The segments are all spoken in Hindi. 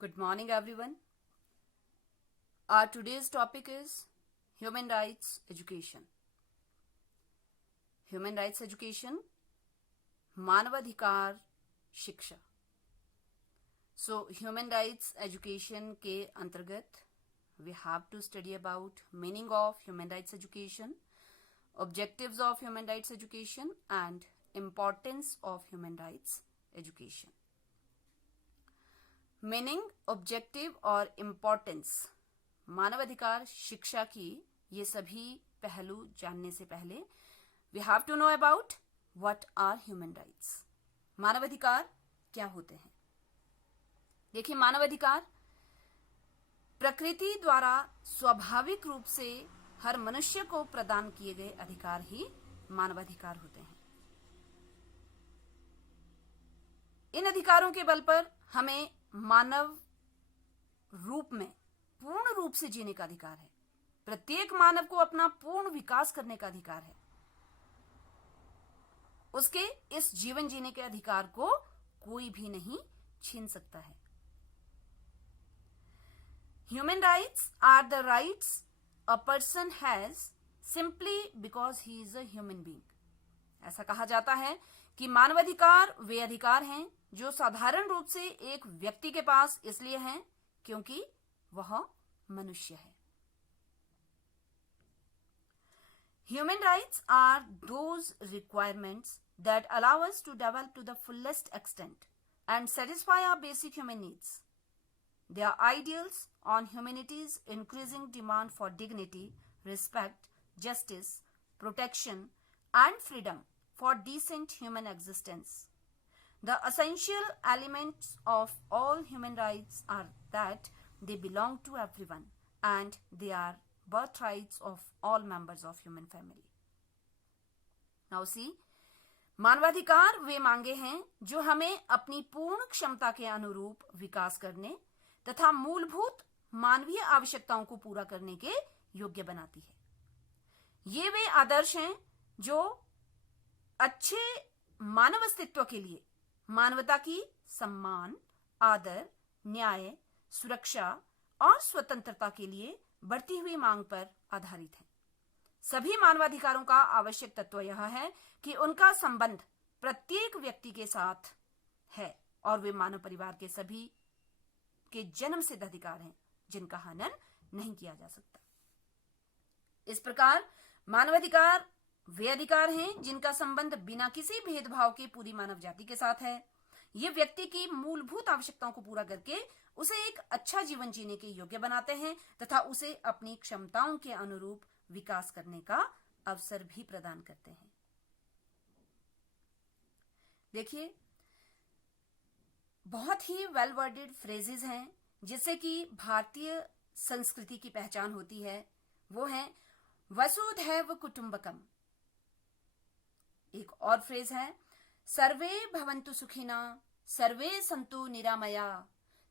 Good morning, everyone. Our today's topic is human rights education. Human rights education, मानवाधिकार शिक्षा. So, human rights education के अंतर्गत we have to study about meaning of human rights education, objectives of human rights education, and importance of human rights education. Meaning, objective और इम्पोर्टेंस मानवाधिकार शिक्षा की ये सभी पहलू जानने से पहले we have to know about what are human rights. मानवाधिकार क्या होते हैं? देखिए, मानवाधिकार प्रकृति द्वारा स्वाभाविक रूप से हर मनुष्य को प्रदान किए गए अधिकार ही मानवाधिकार होते हैं. इन अधिकारों के बल पर हमें मानव रूप में पूर्ण रूप से जीने का अधिकार है. प्रत्येक मानव को अपना पूर्ण विकास करने का अधिकार है. उसके इस जीवन जीने के अधिकार को कोई भी नहीं छीन सकता है. Human rights are the rights a person has simply because he is a human being. ऐसा कहा जाता है कि मानवाधिकार वे अधिकार हैं जो साधारण रूप से एक व्यक्ति के पास इसलिए हैं क्योंकि वह मनुष्य है. Human rights are those requirements that allow us to develop to the fullest extent and satisfy our basic human needs. They are ideals on humanity's increasing demand for dignity, respect, justice, protection, and freedom for decent human existence. The essential elements of all human rights are that they belong to everyone and they are birthrights of all members of human family. Now see, मानवाधिकार वे मांगे हैं जो हमें अपनी पूर्ण क्षमता के अनुरूप विकास करने तथा मूलभूत मानवीय आवश्यकताओं को पूरा करने के योग्य बनाती है. ये वे आदर्श हैं जो अच्छे मानव अस्तित्व के लिए मानवता की सम्मान, आदर, न्याय, सुरक्षा और स्वतंत्रता के लिए बढ़ती हुई मांग पर आधारित है. सभी मानवाधिकारों का आवश्यक तत्व यह है कि उनका संबंध प्रत्येक व्यक्ति के साथ है और वे मानव परिवार के सभी के जन्म सिद्ध अधिकार हैं जिनका हनन नहीं किया जा सकता. इस प्रकार मानवाधिकार वे अधिकार हैं जिनका संबंध बिना किसी भेदभाव के पूरी मानव जाति के साथ है. ये व्यक्ति की मूलभूत आवश्यकताओं को पूरा करके उसे एक अच्छा जीवन जीने के योग्य बनाते हैं तथा उसे अपनी क्षमताओं के अनुरूप विकास करने का अवसर भी प्रदान करते हैं. देखिए, बहुत ही वेल वर्डेड फ्रेजेस हैं जिससे कि भारतीय संस्कृति की पहचान होती है. वो है वसुधैव कुटुंबकम. एक और फ्रेज है सर्वे भवन्तु सुखिना, सर्वे सन्तु निरामया,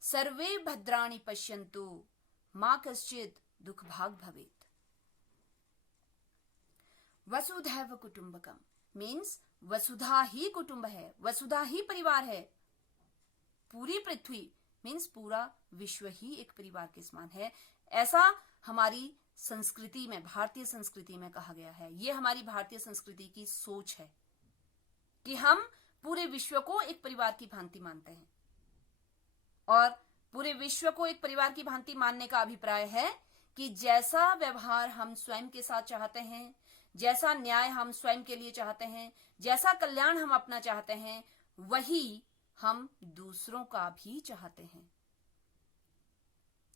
सर्वे भद्राणि पश्यन्तु, मा कश्चित् दुख भाग भवेत्. वसुधैव कुटुंबकम मीन्स वसुधा ही कुटुंब है, वसुधा ही परिवार है. पूरी पृथ्वी मीन्स पूरा विश्व ही एक परिवार के समान है. ऐसा हमारी संस्कृति में, भारतीय संस्कृति में कहा गया है. ये हमारी भारतीय संस्कृति की सोच है कि हम पूरे विश्व को एक परिवार की भांति मानते हैं और पूरे विश्व को एक परिवार की भांति मानने का अभिप्राय है कि जैसा व्यवहार हम स्वयं के साथ चाहते हैं, जैसा न्याय हम स्वयं के लिए चाहते हैं, जैसा कल्याण हम अपना चाहते हैं, वही हम दूसरों का भी चाहते हैं.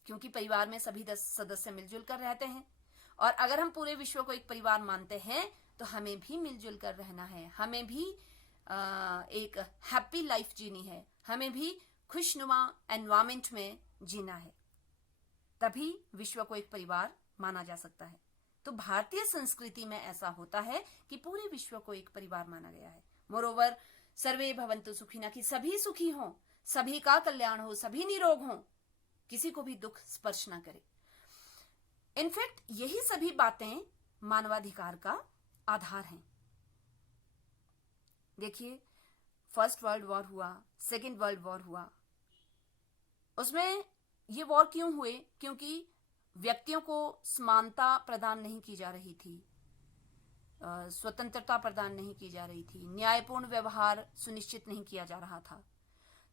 क्योंकि परिवार में सभी सदस्य मिलजुल कर रहते हैं और अगर हम पूरे विश्व को एक परिवार मानते हैं तो हमें भी मिलजुल कर रहना है, हमें भी एक हैप्पी लाइफ जीनी है, हमें भी खुशनुमा एनवायरमेंट में जीना है. तभी विश्व को एक परिवार माना जा सकता है. तो भारतीय संस्कृति में ऐसा होता है कि पूरे विश्व को एक परिवार माना गया है. मोरोवर सर्वे भवन्तु सुखिना कि सभी सुखी हों, सभी का कल्याण हो, सभी निरोग हों, किसी को भी दुख स्पर्श ना करे. इनफैक्ट यही सभी बातें मानवाधिकार का आधार हैं. देखिए, फर्स्ट वर्ल्ड वॉर हुआ, सेकेंड वर्ल्ड वॉर हुआ, उसमें ये वॉर क्यों हुए? क्योंकि व्यक्तियों को समानता प्रदान नहीं की जा रही थी, स्वतंत्रता प्रदान नहीं की जा रही थी, न्यायपूर्ण व्यवहार सुनिश्चित नहीं किया जा रहा था।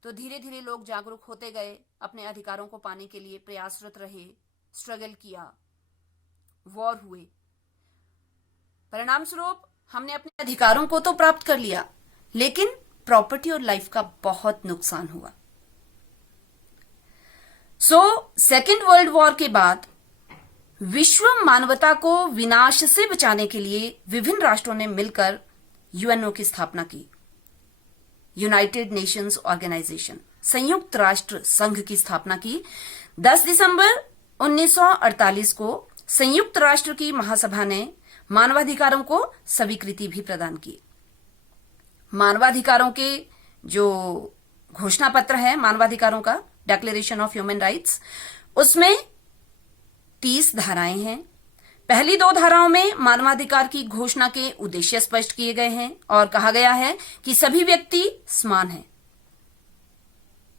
तो धीरे धीरे लोग जागरूक होते गए, अपने अधिकारों को पाने के लिए प्रयासरत रहे, स्ट्रगल किया, वॉर हुए। परिणाम स्वरूप हमने अपने अधिकारों को तो प्राप्त कर लिया, लेकिन प्रॉपर्टी और लाइफ का बहुत नुकसान हुआ। सेकेंड वर्ल्ड वॉर के बाद विश्व मानवता को विनाश से बचाने के लिए विभिन्न राष्ट्रों ने मिलकर यूएनओ की स्थापना की। यूनाइटेड नेशंस ऑर्गेनाइजेशन, संयुक्त राष्ट्र संघ की स्थापना की। 10 दिसंबर 1948 को संयुक्त राष्ट्र की महासभा ने मानवाधिकारों को स्वीकृति भी प्रदान की। मानवाधिकारों के जो घोषणा पत्र है मानवाधिकारों का, डिक्लेरेशन ऑफ ह्यूमन राइट्स, उसमें 30 धाराएं हैं। पहली 2 धाराओं में मानवाधिकार की घोषणा के उद्देश्य स्पष्ट किए गए हैं और कहा गया है कि सभी व्यक्ति समान हैं,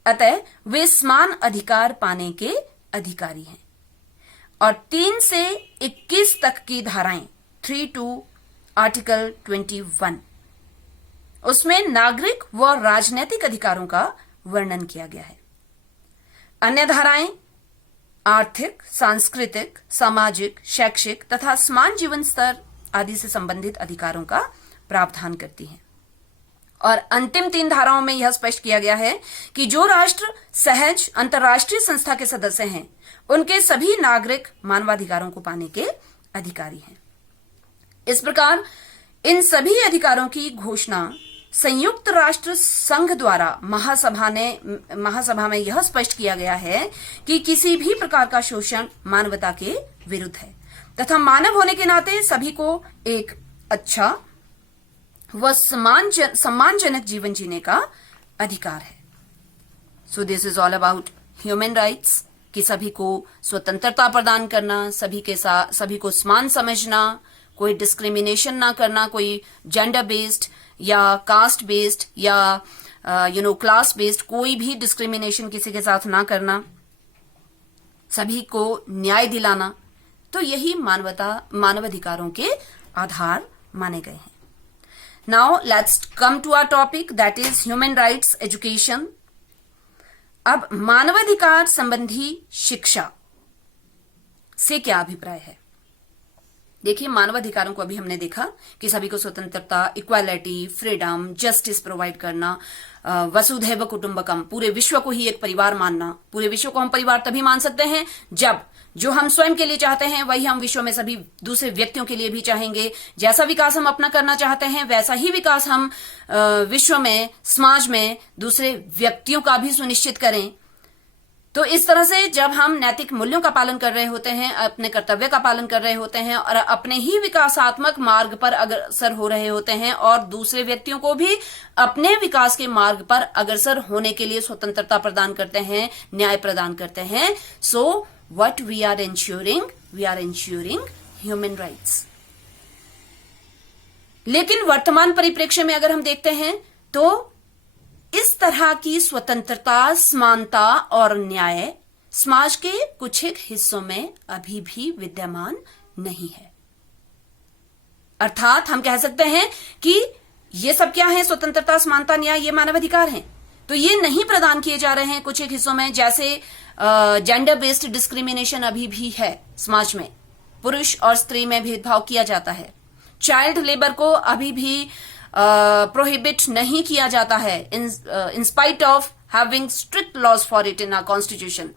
अतः वे समान अधिकार पाने के अधिकारी हैं। और 3 से 21 तक की धाराएं, 3 to आर्टिकल 21, उसमें नागरिक व राजनीतिक अधिकारों का वर्णन किया गया है। अन्य धाराएं आर्थिक, सांस्कृतिक, सामाजिक, शैक्षिक तथा समान जीवन स्तर आदि से संबंधित अधिकारों का प्रावधान करती हैं। और अंतिम 3 धाराओं में यह स्पष्ट किया गया है कि जो राष्ट्र सहज अंतर्राष्ट्रीय संस्था के सदस्य हैं, उनके सभी नागरिक मानवाधिकारों को पाने के अधिकारी हैं। इस प्रकार इन सभी अधिकारों की घोषणा संयुक्त राष्ट्र संघ द्वारा महासभा में यह स्पष्ट किया गया है कि किसी भी प्रकार का शोषण मानवता के विरुद्ध है तथा मानव होने के नाते सभी को एक अच्छा व सम्मानजनक जीवन जीने का अधिकार है। So this is all about human rights, कि सभी को स्वतंत्रता प्रदान करना, सभी को समान समझना, कोई डिस्क्रिमिनेशन ना करना, कोई जेंडर बेस्ड या कास्ट बेस्ड या क्लास बेस्ड कोई भी डिस्क्रिमिनेशन किसी के साथ ना करना, सभी को न्याय दिलाना। तो यही मानवाधिकारों के आधार माने गए हैं। Now let's come to our topic, that is human rights education. अब मानवाधिकार संबंधी शिक्षा से क्या अभिप्राय है? देखिए, मानवाधिकारों को अभी हमने देखा कि सभी को स्वतंत्रता, इक्वालिटी, फ्रीडम, जस्टिस प्रोवाइड करना, वसुधैव कुटुंबकम, पूरे विश्व को ही एक परिवार मानना। पूरे विश्व को हम परिवार तभी मान सकते हैं जब जो हम स्वयं के लिए चाहते हैं वही हम विश्व में सभी दूसरे व्यक्तियों के लिए भी चाहेंगे। जैसा विकास हम अपना करना चाहते हैं वैसा ही विकास हम विश्व में, समाज में दूसरे व्यक्तियों का भी सुनिश्चित करें। तो इस तरह से जब हम नैतिक मूल्यों का पालन कर रहे होते हैं, अपने कर्तव्य का पालन कर रहे होते हैं और अपने ही विकासात्मक मार्ग पर अग्रसर हो रहे होते हैं और दूसरे व्यक्तियों को भी अपने विकास के मार्ग पर अग्रसर होने के लिए स्वतंत्रता प्रदान करते हैं, न्याय प्रदान करते हैं, so what we are ensuring human rights. लेकिन वर्तमान परिप्रेक्ष्य में अगर हम देखते हैं तो इस तरह की स्वतंत्रता, समानता और न्याय समाज के कुछ एक हिस्सों में अभी भी विद्यमान नहीं है। अर्थात हम कह सकते हैं कि ये सब क्या है? स्वतंत्रता, समानता, न्याय, ये मानवाधिकार हैं, तो ये नहीं प्रदान किए जा रहे हैं कुछ एक हिस्सों में। जैसे जेंडर बेस्ड डिस्क्रिमिनेशन अभी भी है समाज में, पुरुष और स्त्री में भेदभाव किया जाता है। चाइल्ड लेबर को अभी भी प्रोहिबिट नहीं किया जाता है in spite of having strict laws for it in our constitution.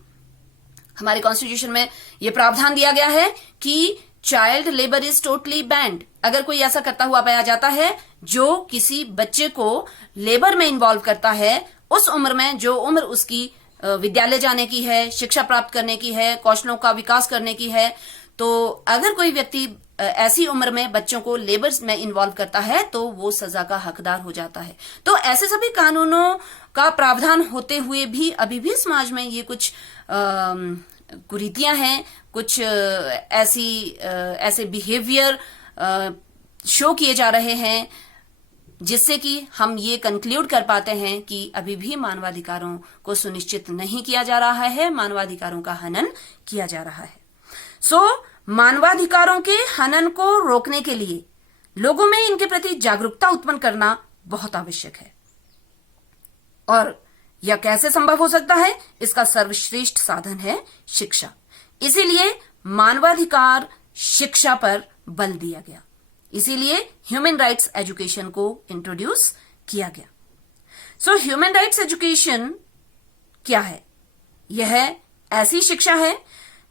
हमारे कॉन्स्टिट्यूशन में यह प्रावधान दिया गया है कि child labour is totally banned. अगर कोई ऐसा करता हुआ पाया जाता है जो किसी बच्चे को लेबर में इन्वॉल्व करता है, उस उम्र में जो उम्र उसकी विद्यालय जाने की है, शिक्षा प्राप्त करने की है, कौशलों का विकास करने की है, तो अगर कोई व्यक्ति ऐसी उम्र में बच्चों को लेबर में इन्वॉल्व करता है तो वो सजा का हकदार हो जाता है। तो ऐसे सभी कानूनों का प्रावधान होते हुए भी अभी भी समाज में ये कुछ कुरीतियां हैं, कुछ ऐसे बिहेवियर शो किए जा रहे हैं जिससे कि हम ये कंक्लूड कर पाते हैं कि अभी भी मानवाधिकारों को सुनिश्चित नहीं किया जा रहा है, मानवाधिकारों का हनन किया जा रहा है। मानवाधिकारों के हनन को रोकने के लिए लोगों में इनके प्रति जागरूकता उत्पन्न करना बहुत आवश्यक है। और यह कैसे संभव हो सकता है? इसका सर्वश्रेष्ठ साधन है शिक्षा। इसीलिए मानवाधिकार शिक्षा पर बल दिया गया, इसीलिए ह्यूमन राइट्स एजुकेशन को इंट्रोड्यूस किया गया। ह्यूमन राइट्स एजुकेशन क्या है? यह ऐसी शिक्षा है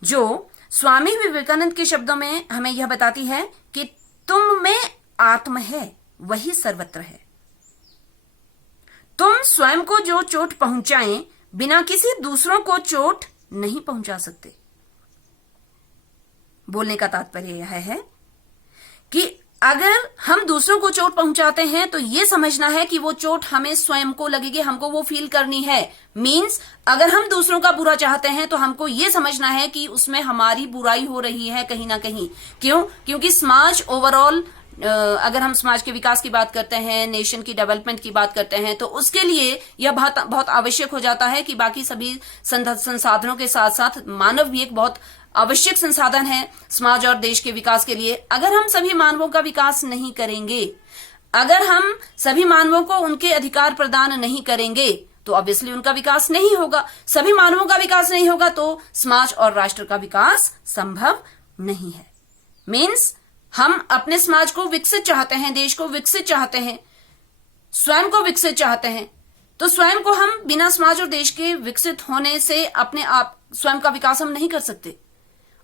जो स्वामी विवेकानंद के शब्दों में हमें यह बताती है कि तुम में आत्म है, वही सर्वत्र है। तुम स्वयं को जो चोट पहुंचाएं, बिना किसी दूसरों को चोट नहीं पहुंचा सकते। बोलने का तात्पर्य यह है कि अगर हम दूसरों को चोट पहुंचाते हैं तो यह समझना है कि वो चोट हमें स्वयं को लगेगी, हमको वो फील करनी है। मीन्स अगर हम दूसरों का बुरा चाहते हैं तो हमको ये समझना है कि उसमें हमारी बुराई हो रही है कहीं ना कहीं। क्यों? क्योंकि समाज ओवरऑल, अगर हम समाज के विकास की बात करते हैं, नेशन की डेवलपमेंट की बात करते हैं, तो उसके लिए यह बहुत आवश्यक हो जाता है कि बाकी सभी संसाधनों के साथ साथ मानव भी एक बहुत आवश्यक संसाधन है समाज और देश के विकास के लिए। अगर हम सभी मानवों का विकास नहीं करेंगे, अगर हम सभी मानवों को उनके अधिकार प्रदान नहीं करेंगे, तो ऑब्वियसली उनका विकास नहीं होगा। सभी मानवों का विकास नहीं होगा तो समाज और राष्ट्र का विकास संभव नहीं है। मीन्स हम अपने समाज को विकसित चाहते हैं, देश को विकसित चाहते हैं, स्वयं को विकसित चाहते हैं, तो स्वयं को हम बिना समाज और देश के विकसित होने से अपने आप स्वयं का विकास हम नहीं कर सकते।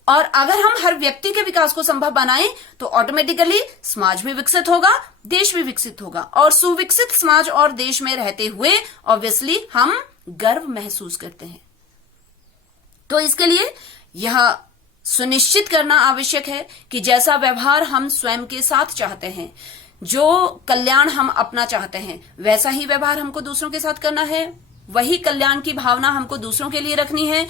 और अगर हम हर व्यक्ति के विकास को संभव बनाएं तो ऑटोमेटिकली समाज भी विकसित होगा, देश भी विकसित होगा। और सुविकसित समाज और देश में रहते हुए ऑब्वियसली हम गर्व महसूस करते हैं। तो इसके लिए यह सुनिश्चित करना आवश्यक है कि जैसा व्यवहार हम स्वयं के साथ चाहते हैं, जो कल्याण हम अपना चाहते हैं, वैसा ही व्यवहार हमको दूसरों के साथ करना है। वही कल्याण की भावना हमको दूसरों के लिए रखनी है।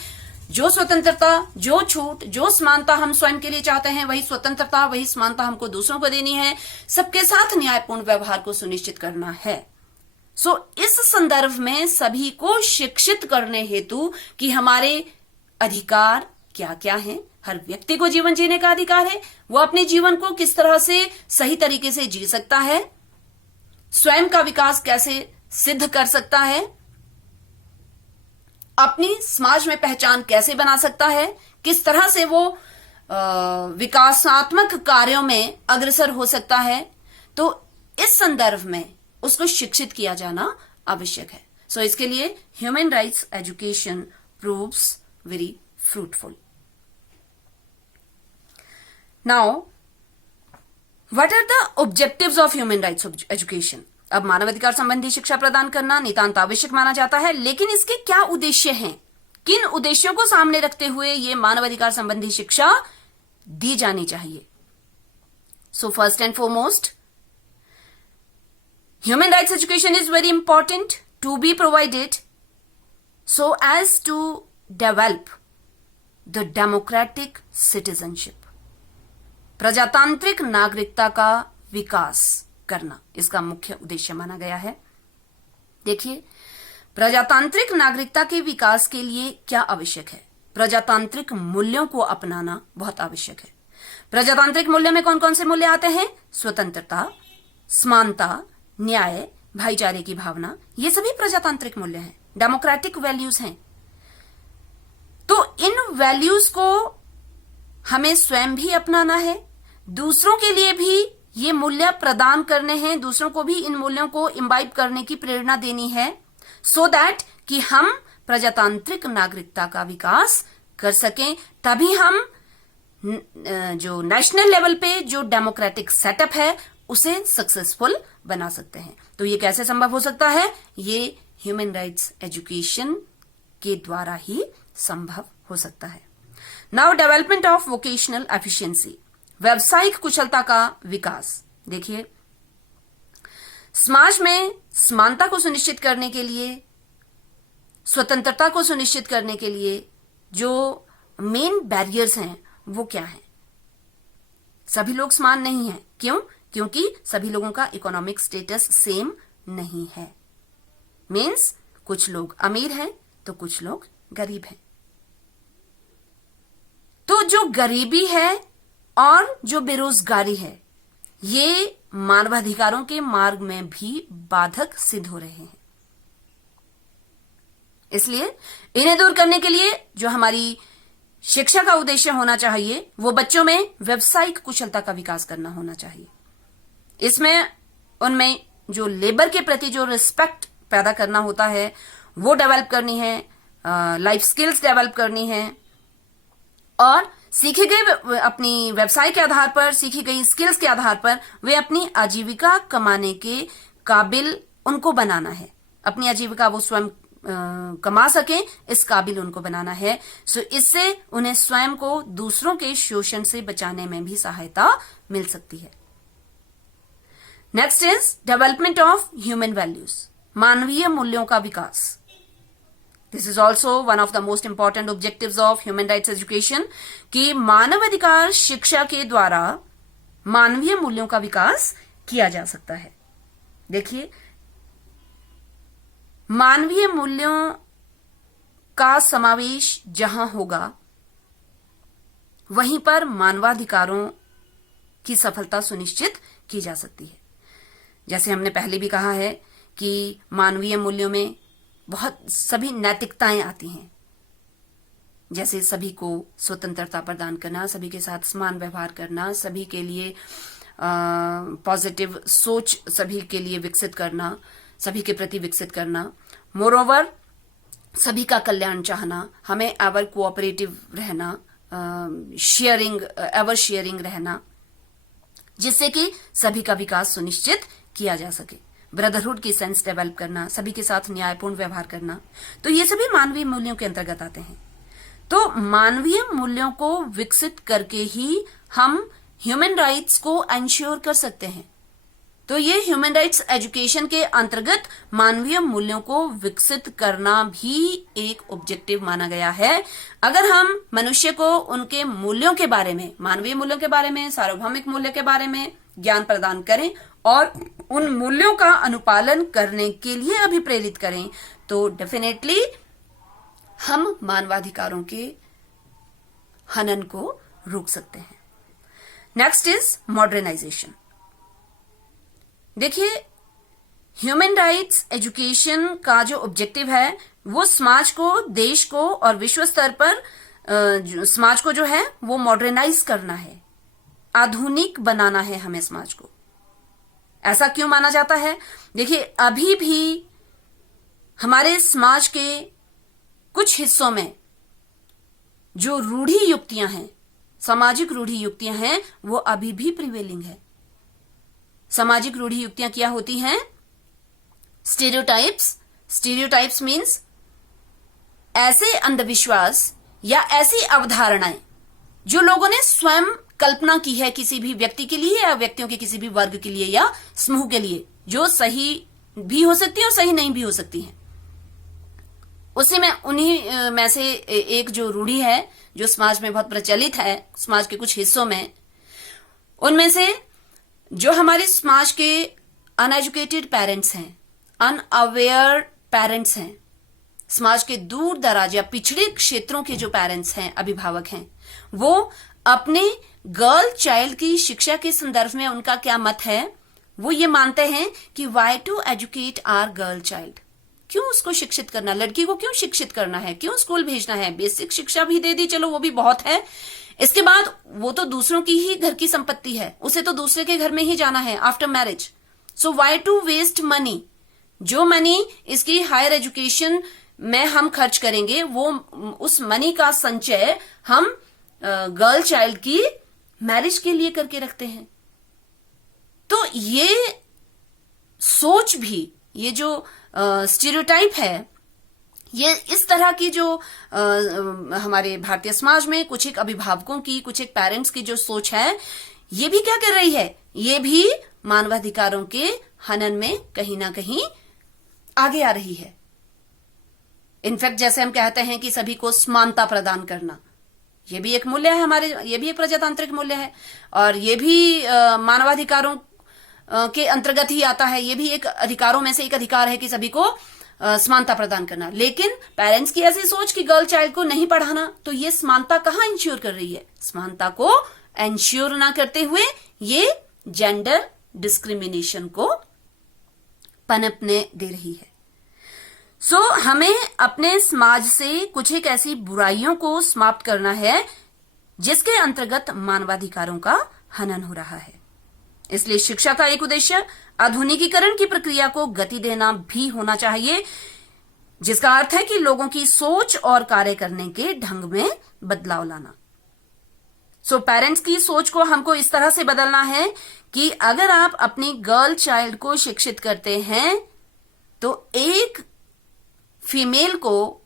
जो स्वतंत्रता, जो छूट, जो समानता हम स्वयं के लिए चाहते हैं, वही स्वतंत्रता, वही समानता हमको दूसरों को देनी है। सबके साथ न्यायपूर्ण व्यवहार को सुनिश्चित करना है। इस संदर्भ में सभी को शिक्षित करने हेतु कि हमारे अधिकार क्या क्या हैं। हर व्यक्ति को जीवन जीने का अधिकार है। वो अपने जीवन को किस तरह से सही तरीके से जी सकता है, स्वयं का विकास कैसे सिद्ध कर सकता है, अपनी समाज में पहचान कैसे बना सकता है, किस तरह से वो विकासात्मक कार्यों में अग्रसर हो सकता है। तो इस संदर्भ में उसको शिक्षित किया जाना आवश्यक है। इसके लिए human rights education proves very fruitful. Now what are the objectives of human rights education? अब मानवाधिकार संबंधी शिक्षा प्रदान करना नितांत आवश्यक माना जाता है, लेकिन इसके क्या उद्देश्य हैं? किन उद्देश्यों को सामने रखते हुए ये मानवाधिकार संबंधी शिक्षा दी जानी चाहिए? First and foremost, human rights education is very important to be provided so as to develop the democratic citizenship. प्रजातांत्रिक नागरिकता का विकास करना इसका मुख्य उद्देश्य माना गया है। देखिए, प्रजातांत्रिक नागरिकता के विकास के लिए क्या आवश्यक है? प्रजातांत्रिक मूल्यों को अपनाना बहुत आवश्यक है। प्रजातांत्रिक मूल्य में कौन कौन से मूल्य आते हैं? स्वतंत्रता, समानता, न्याय, भाईचारे की भावना, ये सभी प्रजातांत्रिक मूल्य हैं, डेमोक्रेटिक वैल्यूज हैं। तो इन वैल्यूज को हमें स्वयं भी अपनाना है, दूसरों के लिए भी ये मूल्य प्रदान करने हैं, दूसरों को भी इन मूल्यों को इम्बाइब करने की प्रेरणा देनी है, सो दैट कि हम प्रजातांत्रिक नागरिकता का विकास कर सकें। तभी हम जो नेशनल लेवल पे जो डेमोक्रेटिक सेटअप है उसे सक्सेसफुल बना सकते हैं। तो ये कैसे संभव हो सकता है? ये ह्यूमन राइट्स एजुकेशन के द्वारा ही संभव हो सकता है। Now development of vocational efficiency, व्यावसायिक कुशलता का विकास। देखिए, समाज में समानता को सुनिश्चित करने के लिए, स्वतंत्रता को सुनिश्चित करने के लिए जो मेन बैरियर्स हैं वो क्या हैं? सभी लोग समान नहीं हैं। क्यों? क्योंकि सभी लोगों का इकोनॉमिक स्टेटस सेम नहीं है। मीन्स कुछ लोग अमीर हैं तो कुछ लोग गरीब हैं। तो जो गरीबी है और जो बेरोजगारी है, ये मानवाधिकारों के मार्ग में भी बाधक सिद्ध हो रहे हैं। इसलिए इन्हें दूर करने के लिए जो हमारी शिक्षा का उद्देश्य होना चाहिए वो बच्चों में व्यावसायिक कुशलता का विकास करना होना चाहिए। इसमें उनमें जो लेबर के प्रति जो रिस्पेक्ट पैदा करना होता है वो डेवलप करनी है, लाइफ स्किल्स डेवलप करनी है, और सीखे गए अपनी व्यवसाय के आधार पर, सीखी गई स्किल्स के आधार पर वे अपनी आजीविका कमाने के काबिल उनको बनाना है। अपनी आजीविका वो स्वयं कमा सके इस काबिल उनको बनाना है। सो इससे उन्हें स्वयं को दूसरों के शोषण से बचाने में भी सहायता मिल सकती है। Next is development of human values, मानवीय मूल्यों का विकास। This is also one of the most important objectives of human rights education कि मानवाधिकार शिक्षा के द्वारा मानवीय मूल्यों का विकास किया जा सकता है। देखिए, मानवीय मूल्यों का समावेश जहां होगा वहीं पर मानवाधिकारों की सफलता सुनिश्चित की जा सकती है। जैसे हमने पहले भी कहा है कि मानवीय मूल्यों में बहुत सभी नैतिकताएं आती हैं, जैसे सभी को स्वतंत्रता प्रदान करना, सभी के साथ समान व्यवहार करना, सभी के लिए पॉजिटिव सोच सभी के लिए विकसित करना, सभी के प्रति विकसित करना। मोरओवर सभी का कल्याण चाहना, हमें एवर कोऑपरेटिव रहना, एवर शेयरिंग रहना, जिससे कि सभी का विकास सुनिश्चित किया जा सके। ब्रदरहुड की सेंस डेवलप करना, सभी के साथ न्यायपूर्ण व्यवहार करना, तो ये सभी मानवीय मूल्यों के अंतर्गत आते हैं। तो मानवीय मूल्यों को विकसित करके ही हम ह्यूमन राइट्स को एंश्योर कर सकते हैं। तो ये ह्यूमन राइट्स एजुकेशन के अंतर्गत मानवीय मूल्यों को विकसित करना भी एक ऑब्जेक्टिव माना गया है। अगर हम मनुष्य को उनके मूल्यों के बारे में, मानवीय मूल्यों के बारे में, सार्वभौमिक मूल्य के बारे में ज्ञान प्रदान करें और उन मूल्यों का अनुपालन करने के लिए अभिप्रेरित करें, तो डेफिनेटली हम मानवाधिकारों के हनन को रोक सकते हैं। Next is modernisation. देखिए, ह्यूमन राइट्स एजुकेशन का जो ऑब्जेक्टिव है वो समाज को, देश को और विश्व स्तर पर समाज को जो है वो मॉडर्नाइज करना है, आधुनिक बनाना है हमें समाज को। ऐसा क्यों माना जाता है? देखिए, अभी भी हमारे समाज के कुछ हिस्सों में जो रूढ़ि युक्तियां हैं, सामाजिक रूढ़ि युक्तियां हैं, वो अभी भी प्रिवेलिंग है। सामाजिक रूढ़ि युक्तियां क्या होती हैं? स्टीरियोटाइप्स। स्टीरियोटाइप्स मीन्स ऐसे अंधविश्वास या ऐसी अवधारणाएं जो लोगों ने स्वयं कल्पना की है किसी भी व्यक्ति के लिए या व्यक्तियों के किसी भी वर्ग के लिए या समूह के लिए, जो सही भी हो सकती है और सही नहीं भी हो सकती है। उसी में उन्हीं में से एक जो रूढ़ि है जो समाज में बहुत प्रचलित है, समाज के कुछ हिस्सों में, उनमें से जो हमारे समाज के अनएजुकेटेड पेरेंट्स हैं, अनअवेयर पेरेंट्स हैं, समाज के दूर दराज या पिछड़े क्षेत्रों के जो पेरेंट्स हैं, अभिभावक हैं, वो अपने गर्ल चाइल्ड की शिक्षा के संदर्भ में उनका क्या मत है? वो ये मानते हैं कि why to educate our girl child, क्यों उसको शिक्षित करना, लड़की को क्यों शिक्षित करना है, क्यों स्कूल भेजना है, बेसिक शिक्षा भी दे दी, चलो वो भी बहुत है, इसके बाद वो तो दूसरों की ही घर की संपत्ति है, उसे तो दूसरे के घर में ही जाना है after marriage. So why to waste money? जो मनी इसकी हायर एजुकेशन में हम खर्च करेंगे, वो उस मनी का संचय हम गर्ल चाइल्ड की मैरिज के लिए करके रखते हैं। तो ये सोच भी, ये जो स्टीरियोटाइप है, ये इस तरह की जो हमारे भारतीय समाज में कुछ एक अभिभावकों की, कुछ एक पेरेंट्स की जो सोच है, ये भी क्या कर रही है? ये भी मानवाधिकारों के हनन में कहीं ना कहीं आगे आ रही है। इनफैक्ट जैसे हम कहते हैं कि सभी को समानता प्रदान करना, ये भी एक मूल्य है हमारे, ये भी एक प्रजातांत्रिक मूल्य है, और ये भी मानवाधिकारों के अंतर्गत ही आता है, ये भी एक अधिकारों में से एक अधिकार है कि सभी को समानता प्रदान करना। लेकिन पेरेंट्स की ऐसी सोच कि गर्ल चाइल्ड को नहीं पढ़ाना, तो ये समानता कहाँ इंश्योर कर रही है? समानता को इंश्योर ना करते हुए ये जेंडर डिस्क्रिमिनेशन को पनपने दे रही है। सो हमें अपने समाज से कुछ एक ऐसी बुराइयों को समाप्त करना है जिसके अंतर्गत मानवाधिकारों का हनन हो रहा है। इसलिए शिक्षा का एक उद्देश्य आधुनिकीकरण की प्रक्रिया को गति देना भी होना चाहिए, जिसका अर्थ है कि लोगों की सोच और कार्य करने के ढंग में बदलाव लाना। सो पेरेंट्स की सोच को हमको इस तरह से बदलना है कि अगर आप अपनी गर्ल चाइल्ड को शिक्षित करते हैं तो एक फीमेल को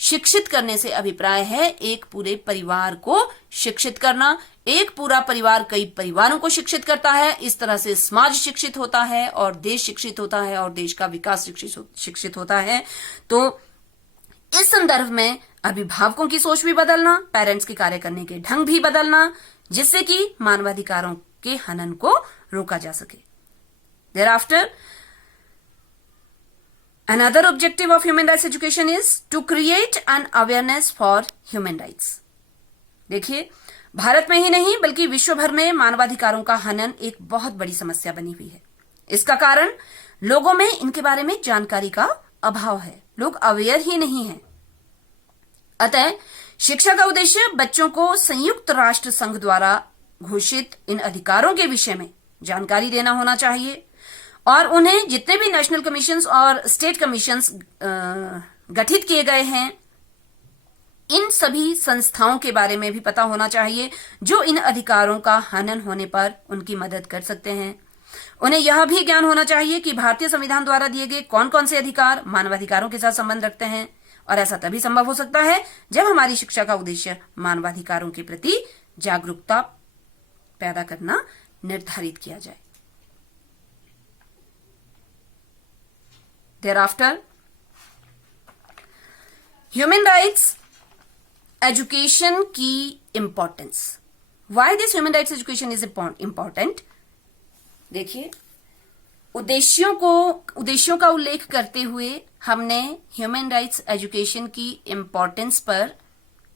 शिक्षित करने से अभिप्राय है एक पूरे परिवार को शिक्षित करना। एक पूरा परिवार कई परिवारों को शिक्षित करता है, इस तरह से समाज शिक्षित होता है और देश शिक्षित होता है और देश का विकास शिक्षित होता है। तो इस संदर्भ में अभिभावकों की सोच भी बदलना, पेरेंट्स के कार्य करने के ढंग भी बदलना, जिससे कि मानवाधिकारों के हनन को रोका जा सके। Thereafter, another objective of human rights education is to create an awareness for human rights. देखिए, भारत में ही नहीं बल्कि विश्व भर में मानवाधिकारों का हनन एक बहुत बड़ी समस्या बनी हुई है। इसका कारण लोगों में इनके बारे में जानकारी का अभाव है, लोग अवेयर ही नहीं हैं। अतः शिक्षा का उद्देश्य बच्चों को संयुक्त राष्ट्र संघ द्वारा घोषित इन अधिकारों के विषय में जानकारी देना होना चाहिए और उन्हें जितने भी नेशनल कमीशंस और स्टेट कमीशंस गठित किए गए हैं, इन सभी संस्थाओं के बारे में भी पता होना चाहिए जो इन अधिकारों का हनन होने पर उनकी मदद कर सकते हैं। उन्हें यह भी ज्ञान होना चाहिए कि भारतीय संविधान द्वारा दिए गए कौन कौन से अधिकार मानवाधिकारों के साथ संबंध रखते हैं, और ऐसा तभी संभव हो सकता है जब हमारी शिक्षा का उद्देश्य मानवाधिकारों के प्रति जागरूकता पैदा करना निर्धारित किया जाए। Thereafter, human rights education की importance. Why this human rights education is important? देखिए, उद्देश्यों का उल्लेख करते हुए हमने ह्यूमन राइट्स एजुकेशन की इंपॉर्टेंस पर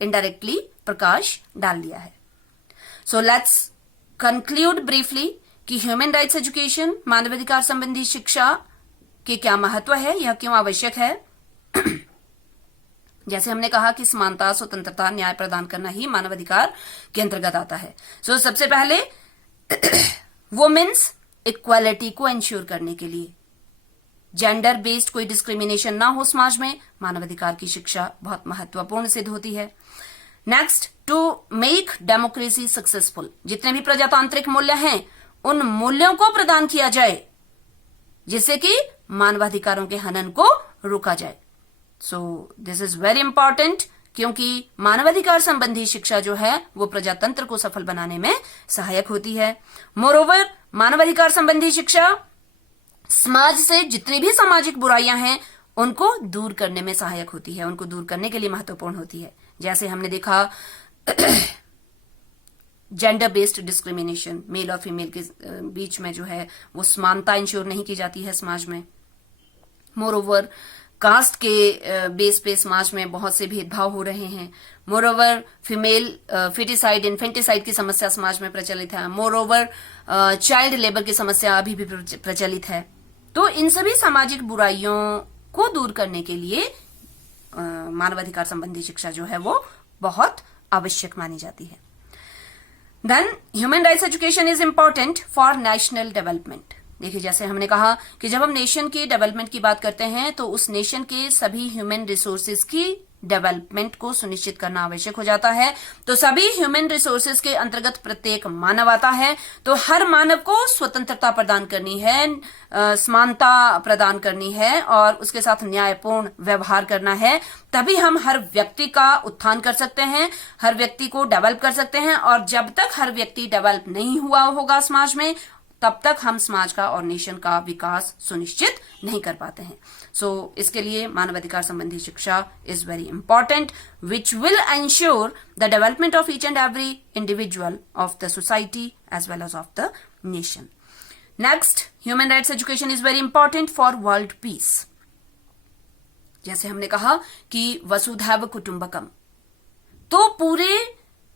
इनडायरेक्टली प्रकाश डाल दिया है। सो लेट्स कंक्लूड ब्रीफली कि ह्यूमन राइट्स एजुकेशन मानवाधिकार संबंधी शिक्षा कि क्या महत्व है, यह क्यों आवश्यक है। जैसे हमने कहा कि समानता, स्वतंत्रता, न्याय प्रदान करना ही मानवाधिकार के अंतर्गत आता है। सो सबसे पहले वुमेन्स इक्वालिटी को इंश्योर करने के लिए जेंडर बेस्ड कोई डिस्क्रिमिनेशन ना हो समाज में, मानवाधिकार की शिक्षा बहुत महत्वपूर्ण सिद्ध होती है। Next, to make democracy successful, जितने भी प्रजातांत्रिक मूल्य हैं उन मूल्यों को प्रदान किया जाए जिससे कि मानवाधिकारों के हनन को रोका जाए। So this is very important, क्योंकि मानवाधिकार संबंधी शिक्षा जो है वो प्रजातंत्र को सफल बनाने में सहायक होती है। मोरओवर, मानवाधिकार संबंधी शिक्षा समाज से जितनी भी सामाजिक बुराइयां हैं उनको दूर करने में सहायक होती है, उनको दूर करने के लिए महत्वपूर्ण होती है। जैसे हमने देखा जेंडर बेस्ड डिस्क्रिमिनेशन, मेल और फीमेल के बीच में जो है वो समानता इंश्योर नहीं की जाती है समाज में। मोरओवर, कास्ट के बेस पे समाज में बहुत से भेदभाव हो रहे हैं। मोरओवर, फीमेल फिटिसाइड, इन्फेंटिसाइड की समस्या समाज में प्रचलित है। मोरओवर, चाइल्ड लेबर की समस्या अभी भी प्रचलित है। तो इन सभी सामाजिक बुराइयों को दूर करने के लिए मानवाधिकार संबंधी शिक्षा जो है वो बहुत आवश्यक मानी जाती है। Then human rights education is important for national development. देखिए, जैसे हमने कहा कि जब हम नेशन के डेवलपमेंट की बात करते हैं तो उस नेशन के सभी ह्यूमन रिसोर्सेज की डेवलपमेंट को सुनिश्चित करना आवश्यक हो जाता है। तो सभी ह्यूमन रिसोर्सेज के अंतर्गत प्रत्येक मानव आता है, तो हर मानव को स्वतंत्रता प्रदान करनी है, समानता प्रदान करनी है और उसके साथ न्यायपूर्ण व्यवहार करना है। तभी हम हर व्यक्ति का उत्थान कर सकते हैं, हर व्यक्ति को डेवलप कर सकते हैं। और जब तक हर व्यक्ति डेवलप नहीं हुआ होगा समाज में, तब तक हम समाज का और नेशन का विकास सुनिश्चित नहीं कर पाते हैं। सो इसके लिए मानवाधिकार संबंधी शिक्षा is very important, which will ensure the development of each and every individual of the society as well as of the nation. Next, human rights education is very important for world peace. जैसे हमने कहा कि वसुधैव कुटुंबकम, तो पूरे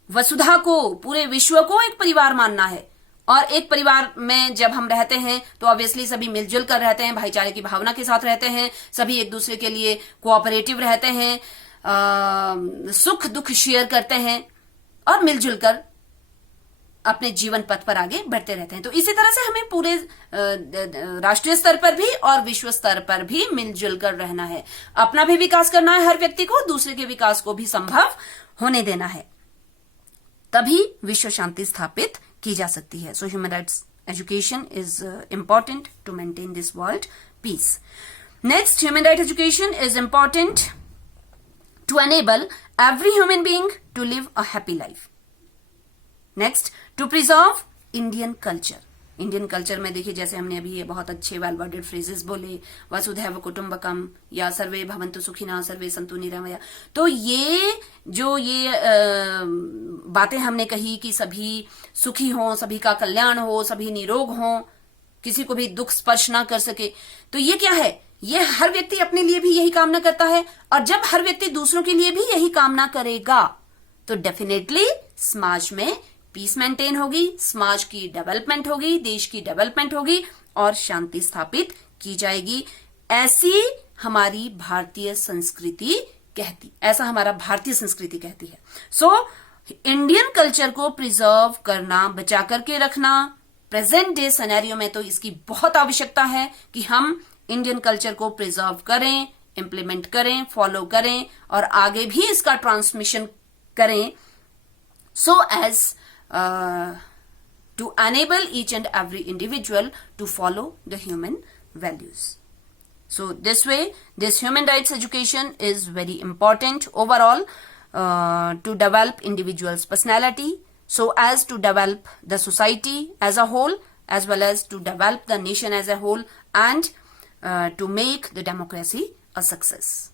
वसुधा को, पूरे विश्व को एक परिवार मानना है. और एक परिवार में जब हम रहते हैं तो ऑब्वियसली सभी मिलजुल कर रहते हैं, भाईचारे की भावना के साथ रहते हैं, सभी एक दूसरे के लिए कोऑपरेटिव रहते हैं, सुख दुख शेयर करते हैं और मिलजुल कर अपने जीवन पथ पर आगे बढ़ते रहते हैं. तो इसी तरह से हमें पूरे राष्ट्रीय स्तर पर भी और विश्व स्तर पर भी मिलजुल कर रहना है. अपना भी विकास करना है हर व्यक्ति को, दूसरे के विकास को भी संभव होने देना है. तभी विश्व शांति स्थापित की जा सकती है. So human rights education is important to maintain this world peace. Next, human right education is important to enable every human being to live a happy life. Next, to preserve Indian culture. Indian culture में देखिए, जैसे हमने अभी ये बहुत अच्छे वेल वर्डेड फ्रेजेस बोले, वसुधैव कुटुंबकम या सर्वे भवन्तु सुखिनः सर्वे सन्तु निरामया. तो ये जो बातें हमने कही कि सभी सुखी हों, सभी का कल्याण हो, सभी निरोग हों, किसी को भी दुख स्पर्श ना कर सके, तो ये क्या है? ये हर व्यक्ति अपने लिए भी यही कामना करता है. और जब हर व्यक्ति दूसरों के लिए भी यही कामना करेगा तो डेफिनेटली समाज में पीस मेंटेन होगी, समाज की डेवलपमेंट होगी, देश की डेवलपमेंट होगी और शांति स्थापित की जाएगी. ऐसी हमारी भारतीय संस्कृति कहती, ऐसा हमारा भारतीय संस्कृति कहती है. सो इंडियन कल्चर को प्रिजर्व करना, बचा करके रखना, प्रेजेंट डे सिनेरियो में तो इसकी बहुत आवश्यकता है कि हम इंडियन कल्चर को प्रिजर्व करें, इंप्लीमेंट करें, फॉलो करें और आगे भी इसका ट्रांसमिशन करें, so as to enable each and every individual to follow the human values. So this way, this human rights education is very important overall to develop individual's personality, so as to develop the society as a whole, as well as to develop the nation as a whole, and to make the democracy a success.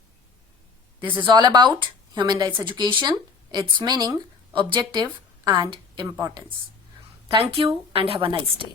This is all about human rights education, its meaning, objective and importance. Thank you and have a nice day.